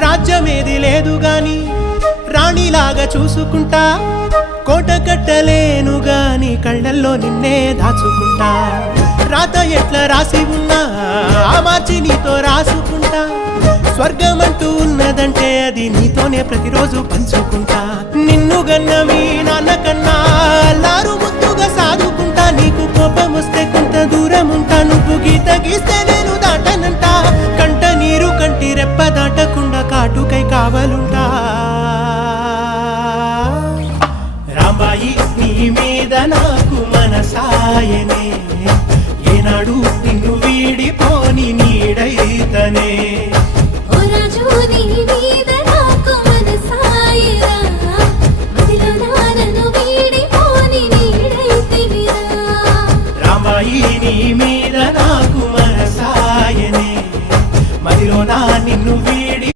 రాజ్యమేది లేదు గాని రాణిలాగా చూసుకుంటా, కోట కట్టలేను గాని కళ్ళల్లో నిన్నే దాచుకుంటా. రాత ఎట్లా రాసి ఉన్నా ఆ మార్చి నీతో రాసుకుంటా. స్వర్గమంటూ ఉన్నదంటే అది నీతోనే ప్రతిరోజు పంచుకుంటా. నిన్ను గన్న మీ నాన్న కన్నా లారు ముద్దుగా సాదుకుంటా. నీకు కోపం వస్తే కొంత దూరం ఉంటా, నువ్వు గీత గీస్తే నేను దాటనంట. కంట నీరు కంటి రెప్ప దాటకుండా కాటుకై కావలుంటా. రాంబాయి నీ మీద నాకు మనసాయనే, ఏనాడు నిన్ను వీడిపోని నీడైతనే. ఓ రాజు నీ మీద